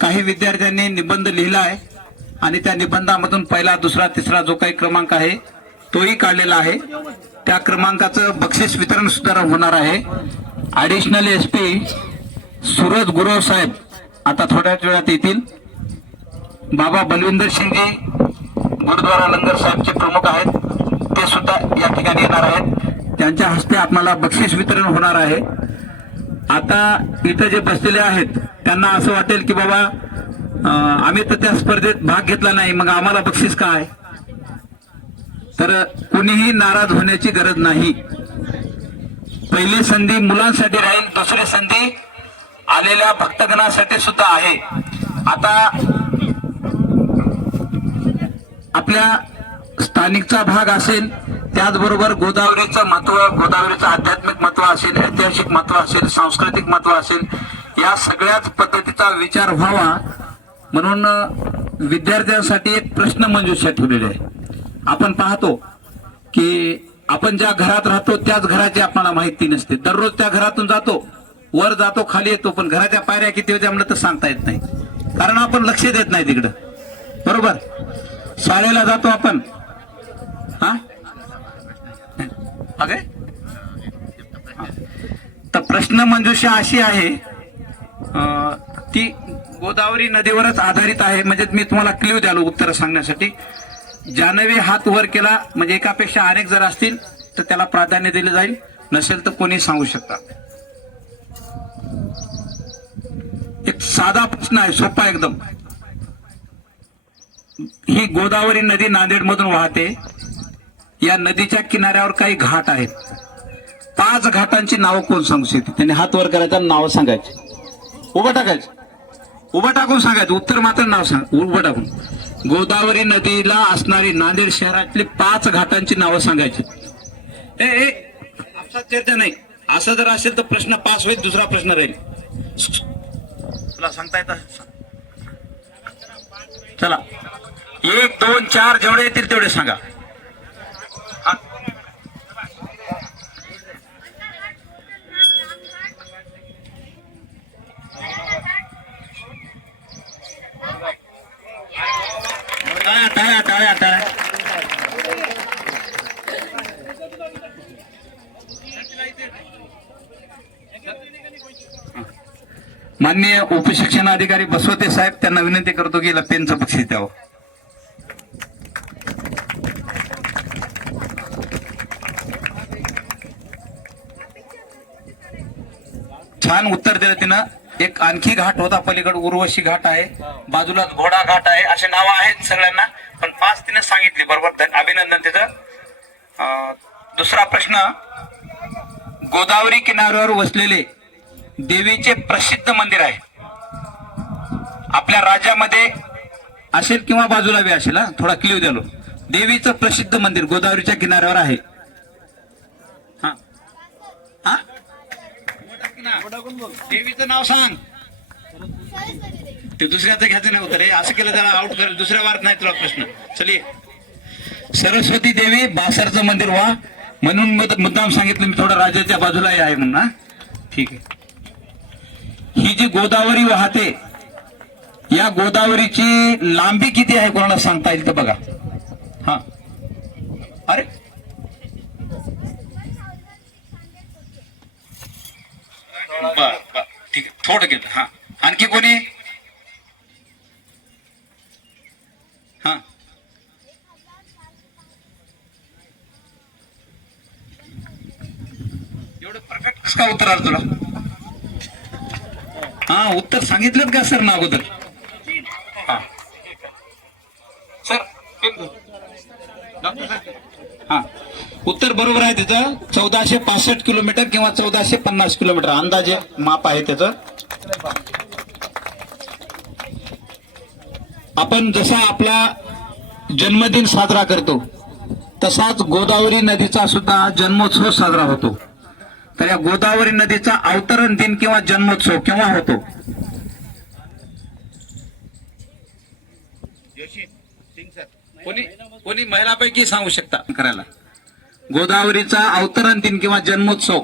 काही विद्यार्थ्यांनी निबंध लिहिला आहे आणि त्या निबंधामधून पहिला दुसरा तिसरा जो काही क्रमांक आहे तोही काढलेला आहे. त्या क्रमांकाचं बक्षीस वितरण सुद्धा होणार आहे. Additional S P Suraj Gurav साहेब आता थोड्याच वेळात येतील. बाबा बलविंदर सिंगजी गुरुद्वारा लंगर साहेबचे प्रमुख आहेत. ते सुद्धा या ठिकाणी येणार आहेत. त्यांच्या हस्ते आपल्याला बक्षीस वितरण होणार आहे. आता इथं जे बसलेले आहेत त्यांना असं वाटेल की बाबा आम्ही तर त्या स्पर्धेत भाग घेतला नाही मग आम्हाला बक्षीस काय? तर कुणीही नाराज होण्याची गरज नाही. पहिली संधी मुलांसाठी राहील दुसरी संधी आलेल्या भक्तगणासाठी सुद्धा आहे. आता आपल्या स्थानिकचा भाग असेल त्याचबरोबर गोदावरीचं महत्त्व गोदावरीचं आध्यात्मिक महत्त्व असेल ऐतिहासिक महत्त्व असेल सांस्कृतिक महत्त्व असेल या सगळ्याच पद्धतीचा विचार व्हावा म्हणून विद्यार्थ्यांसाठी एक प्रश्न मंजूषा ठेवलेले आहे. आपण पाहतो की आपण ज्या घरात राहतो त्याच घराची आपल्याला माहिती नसते. दररोज त्या घरातून जातो वर जातो खाली येतो पण घराच्या पायऱ्या किती होत्या म्हणलं तर सांगता येत नाही. कारण आपण लक्ष देत नाही तिकडं. बरोबर? शाळेला जातो आपण. हा? अगे तर प्रश्न मंजुषा अशी आहे ती गोदावरी नदीवरच आधारित आहे. म्हणजे मी तुम्हाला क्ल्यू द्यालो उत्तर सांगण्यासाठी. जानवी हात वर केला म्हणजे एकापेक्षा अनेक जर असतील तर त्याला प्राधान्य दिलं जाईल. नसेल तर कोणी सांगू शकता. एक साधा प्रश्न आहे सोपा एकदम. ही गोदावरी नदी नांदेडमधून वाहते. या नदीच्या किनाऱ्यावर काही घाट आहेत. पाच घाटांची नावं कोण सांगू शकते? त्यांनी हात वर करायचा नावं सांगायची. उभं टाकायचं. उभं टाकून सांगायचं. उत्तर मात्र नाव सांग. उभं टाकून. गोदावरी नदीला असणारी नांदेड शहरातली पाच घाटांची नावं सांगायची. ए ए चर्चा नाही. असं जर असेल तर प्रश्न पास होईल दुसरा प्रश्न राहील. तुला सांगता येत? चला. एक दोन चार जेवढे येतील तेवढे सांगा हा. टाळ्या टाळ्या टाळ्या माननीय उपशिक्षण अधिकारी बसवते साहेब त्यांना विनंती करतो की लपेंचं पेनचं बक्षीस द्यावं. छान उत्तर दिलं तिनं. एक आणखी घाट होता पलीकडे उर्वशी घाट आहे. बाजूला घोडा घाट आहे. असे नावं आहेत सगळ्यांना. पण पाच तिने सांगितले बरोबर? तर अभिनंदन त्याचं. दुसरा प्रश्न. गोदावरी किनाऱ्यावर वसलेले देवीचे प्रसिद्ध मंदिर आहे. आपल्या राज्यामध्ये असेल किंवा बाजूला बी असेल हा? थोडा क्लिव द्यालो देवीचं प्रसिद्ध मंदिर गोदावरीच्या किनाऱ्यावर आहे. हा. हा? देवीचं नाव सांग. ते दुसऱ्याचं घ्यायचं नाही होतं रे असं केलं त्याला आउट करेल दुसऱ्या वार नाही तुला प्रश्न. चलिये सरस्वती देवी बासरचं मंदिर व्हा. म्हणून मुद्दाम सांगितलं मी थोडं राजाच्या बाजूलाही आहे म्हणून ठीक आहे. ही जी गोदावरी वाहते या गोदावरीची लांबी किती आहे कोणाला सांगता येईल तर बघा. हा. अरे बर बर. ठीक आहे. थोडं घेतो. हा. आणखी कोणी? हा. एवढं परफेक्ट कसं का उत्तर आलं तुला? हा उत्तर सांगितलं का सर ना अगोदर? हा. सर हा. उत्तर बरोबर आहे त्याचं. चौदाशे पासष्ट किलोमीटर किंवा चौदाशे पन्नास किलोमीटर. अंदाजे माप आहे त्याचं. आपण जसा आपला जन्मदिन साजरा करतो तसाच गोदावरी नदीचा सुद्धा जन्मोत्सव साजरा होतो. तर या गोदावरी नदीचा अवतरण दिन किंवा जन्मोत्सव केव्हा होतो? कोणी कोणी महिलापैकी सांगू शकता करायला? गोदावरीचा अवतरण दिन किंवा जन्मोत्सव.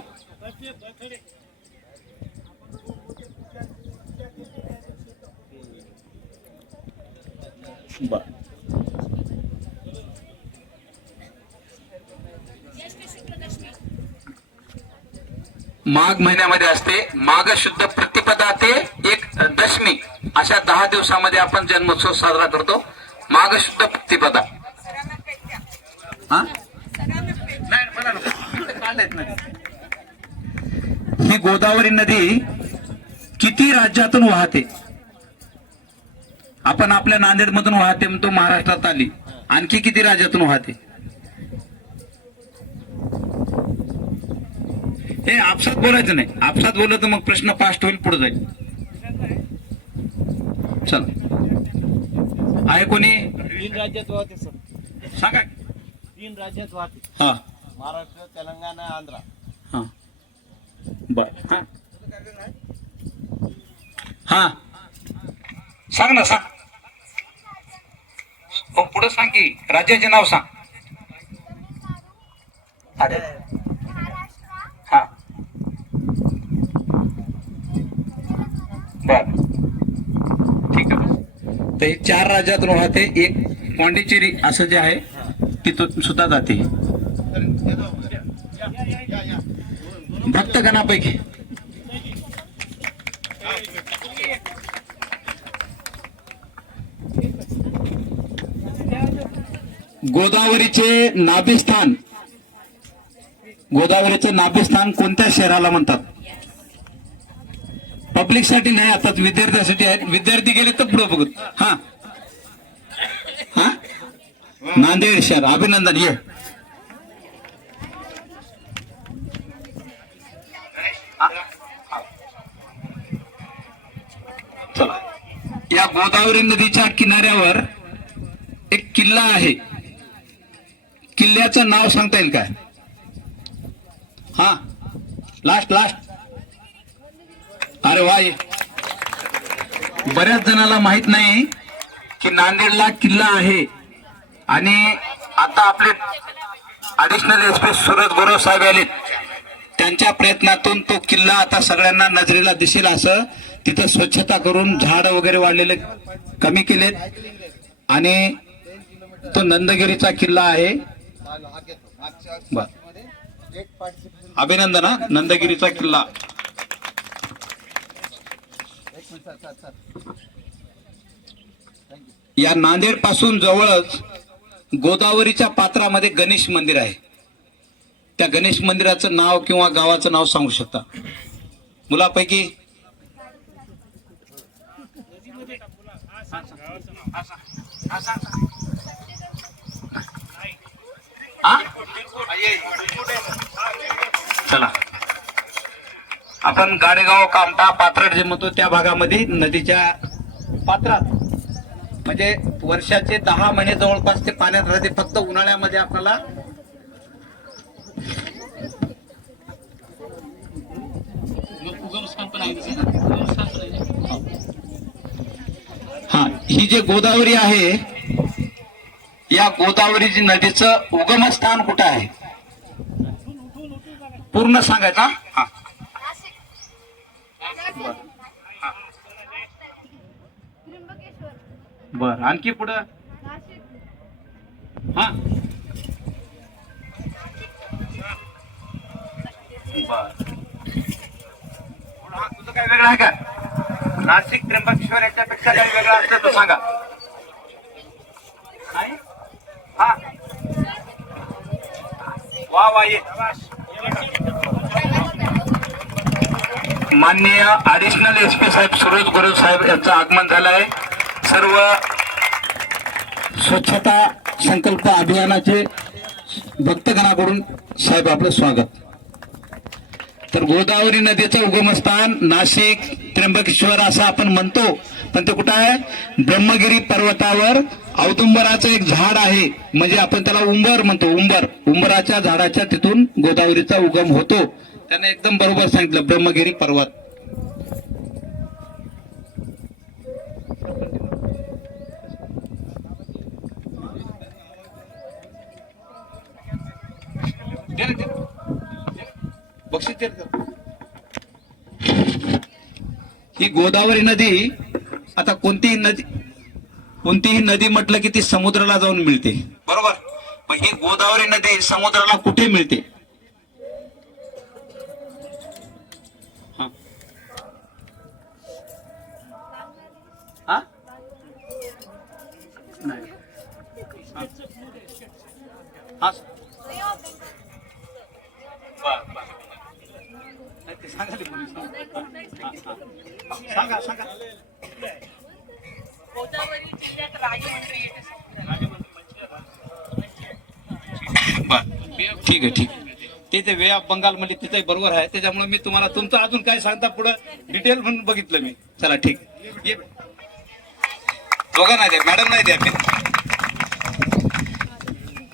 माघ महिन्यामध्ये असते. माघ शुद्ध प्रतिपदा ते एक दशमी. अशा दहा दिवसामध्ये आपण जन्मोत्सव साजरा करतो. माघ शुद्ध प्रतिपदा हा? नाही, मला नको. इथं काढलेत नदी. ही गोदावरी नदी किती राज्यातून वाहते? आपण आपल्या नांदेड मधून वाहते म्हणतो महाराष्ट्रात आली. आणखी किती राज्यातून वाहते? हे आपसात बोलायचं नाही. आपसात बोललं तर मग प्रश्न फास्ट होईल पुढे जाईल. चल. आहे कोणी? तीन राज्यात वाहते सर. सांगा. तीन राज्यात वाहते. हा. महाराष्ट्र तेलंगणा आंध्रा. हा. बर. हा. हा. सांग ना सांग. हो पुढे सांग की राज्याचे नाव सांग. अरे. हा. बर. ठीक आहे तर हे चार राज्यातून राहते. एक पॉंडिचेरी असं जे आहे तिथून सुद्धा जाते. भक्तगणापैकी. गोदावरीचे नाभिस्थान. गोदावरीचं नाभिस्थान कोणत्या शहराला म्हणतात? पब्लिकसाठी नाही आता विद्यार्थ्यासाठी आहेत. विद्यार्थी गेले तर पुढे बघत हा. हा? नांदेड शहर. अभिनंदन. ये. या गोदावरी नदीच्या किनाऱ्यावर एक किल्ला आहे. किल्ल्याचं नाव सांगता येईल काय? हा लास्ट लास्ट अरे वाय बऱ्याच जणाला माहीत नाही की नांदेडला किल्ला आहे. आणि आता आपले additional S P Suraj Gaurav साहेब आले त्यांच्या प्रयत्नातून तो किल्ला आता सगळ्यांना नजरेला दिसेल असं तिथं स्वच्छता करून झाड वगैरे वाढलेले कमी केलेत. आणि तो नंदगिरीचा किल्ला आहे. अभिनंदन हा. नंदगिरीचा किल्ला. या नांदेडपासून जवळच गोदावरीच्या पात्रामध्ये गणेश मंदिर आहे. त्या गणेश मंदिराचं नाव किंवा गावाचं नाव सांगू शकता. मुलापैकी चला. आपण गाडेगाव कामटा पात्रड जे म्हणतो त्या भागामध्ये नदीच्या पात्रात म्हणजे वर्षाचे दहा महिने जवळपास ते पाण्यात राहते. फक्त उन्हाळ्यामध्ये आपल्याला ही जी गोदावरी आहे या गोदावरी नदीचं उगमस्थान कुठं आहे? पूर्ण सांगायचा हा? बर आणखी पुढं? हा. बर. तुझं काय वेगळं आहे का? नाशिक त्र्यंबकेश्वर याच्यापेक्षा काही वेगळा असलं तर सांगा. नाही? हा. वा वा ये. माननीय अडिशनल एस पी साहेब सुरेश गुरु साहेब यांचं आगमन झालं आहे. सर्व स्वच्छता संकल्प अभियानाचे भक्तगणाकडून साहेब आपलं स्वागत. तर गोदावरी नदीचं उगमस्थान नाशिक त्र्यंबकेश्वर असं आपण म्हणतो. पण ते कुठं आहे? ब्रह्मगिरी पर्वतावर औदुंबराचं एक झाड आहे. म्हणजे आपण त्याला उंबर म्हणतो उंबर. उंबराच्या झाडाच्या तिथून गोदावरीचा उगम होतो. त्याने एकदम बरोबर सांगितलं ब्रह्मगिरी पर्वत. get it, get it. बक्षीस ही गोदावरी नदी आता कोणतीही नदी कोणतीही नदी म्हटलं की ती समुद्राला जाऊन मिळते. बरोबर? मग ही गोदावरी नदी समुद्राला कुठे मिळते? हा. हा? नाही. हा. हा. बर, बर. नाही, ते सांगा ते पोलीस. सांगा गोदावरी जिल्ह्यात. बर ठीक आहे ठीक आहे. ते ते वे ऑफ बंगाल मध्ये तिथे बरोबर आहे त्याच्यामुळे मी तुम्हाला तुमचं अजून काय सांगता पुढे डिटेल म्हणून बघितलं मी चला ठीक आहे. दोघं नाही द्या मॅडम नाही द्या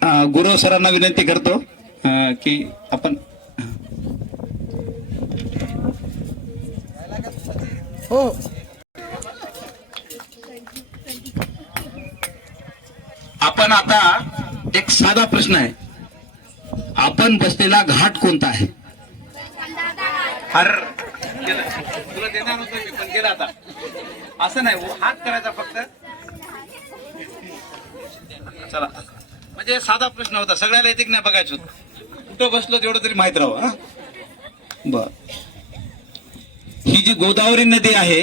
अं, गुरव सरांना विनंती करतो की आपण आपण आता एक साधा प्रश्न आहे. आपण बसलेला घाट कोणता आहे? हर गेलं. तुला देणार होतं मी पण गेला आता. असं नाही हो, हात करायचा फक्त. चला. म्हणजे साधा प्रश्न होता सगळ्याला येते की नाही बघायचं. होतं कुठं बसलो तेवढं तरी माहीत राहावं हा? बर. ही जी गोदावरी नदी आहे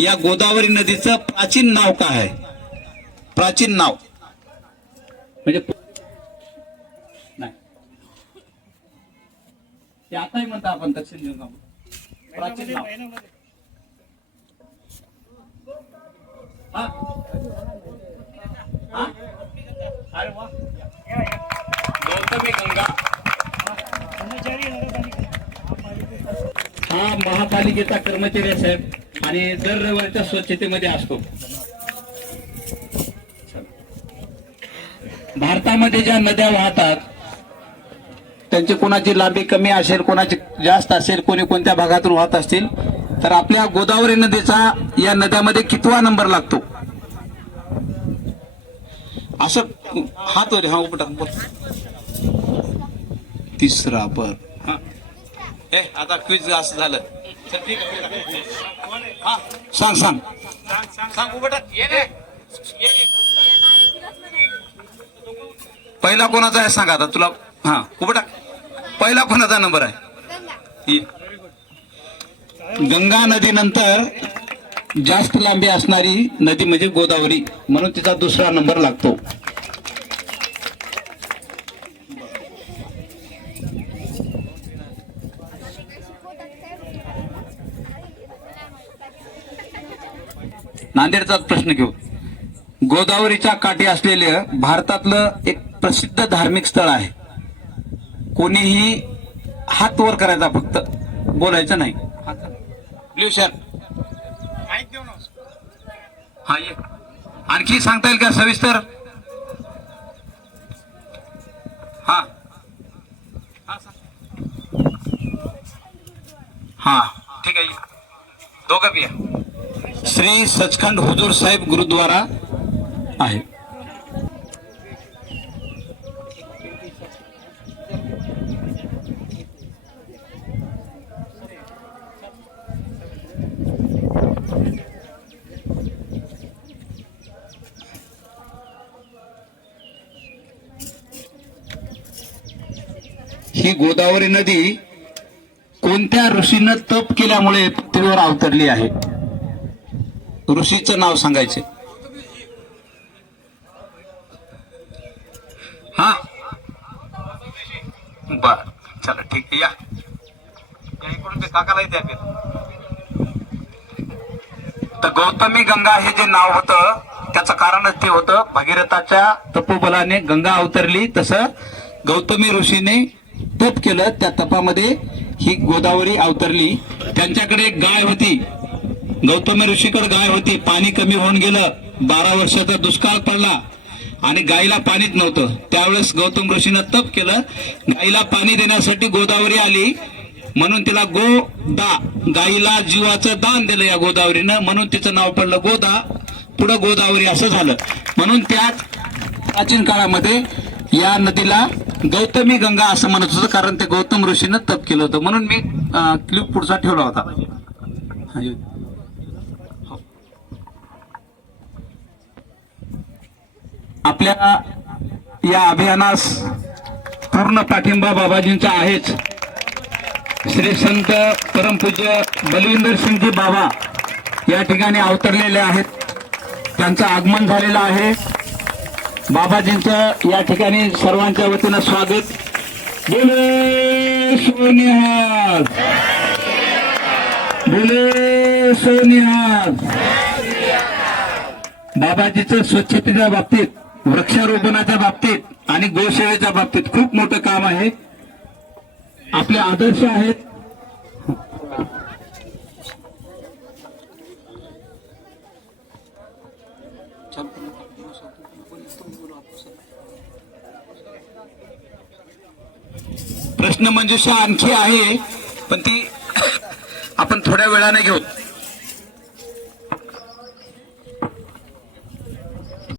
या गोदावरी नदीचं प्राचीन नाव काय आहे? प्राचीन नाव. म्हणजे नाही. ते आताही म्हणता आपण दक्षिण प्राचीन नाव. हा? हा? अरे वा. गौतमी गंगा. हा महापालिकेचा कर्मचारी साहेब. आणि दर रविवारच्या स्वच्छतेमध्ये असतो. भारतामध्ये ज्या नद्या वाहतात त्यांची कोणाची लांबी कमी असेल कोणाची जास्त असेल कोणी कोणत्या भागातून वाहत असतील तर आपल्या गोदावरी नदीचा या नद्यामध्ये कितवा नंबर लागतो? असं हात हा उपटा तिसरा बर. हा आता क्विज असं झालं. चल, ठीक आहे. हा. सांग सांग. सांग उभटा ये रे. ये, ये. पहिला कोणाचा आहे सांगा आता तुला हा उभटा पहिला कोणाचा नंबर आहे. गंगा नदीनंतर जास्त लांबी असणारी नदी म्हणजे गोदावरी म्हणून तिचा दुसरा नंबर लागतो. नांदेडचाच प्रश्न घेऊ. गोदावरीच्या काठी असलेलं भारतातलं एक प्रसिद्ध धार्मिक स्थळ आहे. कोणीही हात वर करायचा फक्त बोलायचं नाही. हा ये. आणखी सांगता येईल का सविस्तर? हा. हा, ठीक आहे. दोघं बी श्री सचखंड हुजूर साहेब गुरुद्वारा आहे. ही गोदावरी नदी कोणत्या ऋषीनं तप केल्यामुळे पृथ्वीवर अवतरली आहे? ऋषीचं नाव सांगायचे. हा. बर चला ठीक आहे या. इकडून ते काकाला येते तर गौतमी गंगा हे जे नाव होतं त्याचं कारणच ते होतं. भगीरथाच्या तपोबलाने गंगा अवतरली. तसं गौतमी ऋषीने तप केलं. त्या तपामध्ये ही गोदावरी अवतरली. त्यांच्याकडे एक गाय होती. गौतम ऋषीकडे गाय होती. पाणी कमी होऊन गेलं. बारा वर्षाचा दुष्काळ पडला. आणि गाईला पाणीच नव्हतं. त्यावेळेस गौतम ऋषीनं तप केलं. गाईला पाणी देण्यासाठी गोदावरी आली. म्हणून तिला गोदा गाईला जीवाचं दान दिलं या गोदावरीनं. म्हणून तिचं नाव पडलं गोदा. पुढं गोदावरी असं झालं. म्हणून त्याच प्राचीन काळामध्ये या नदीला गौतमी गंगा असं म्हणत होतं. कारण ते गौतम ऋषीनं तप केलं होतं. म्हणून मी क्लिप पुढचा ठेवला होता हा, येऊ. हो. आपल्या या अभियानास पूर्ण पाठिंबा बाबाजींचा आहेच. श्री संत परमपूज्य बलविंदर सिंगजी बाबा या ठिकाणी अवतरलेले आहेत. त्यांचं आगमन झालेलं आहे. बाबाजींचं या ठिकाणी सर्वांच्या वतीनं स्वागत. बोले सोनिहाल. बोले सोनिहाल. बाबाजीचं स्वच्छतेच्या बाबतीत वृक्षारोपणाच्या बाबतीत आणि गोसेवेच्या बाबतीत खूप मोठं काम आहे. आपले आदर्श आहेत. प्रश्न म्हणजे मंजुषा आणखी आहे पण ती आपण थोड्या वेळाने घेऊ.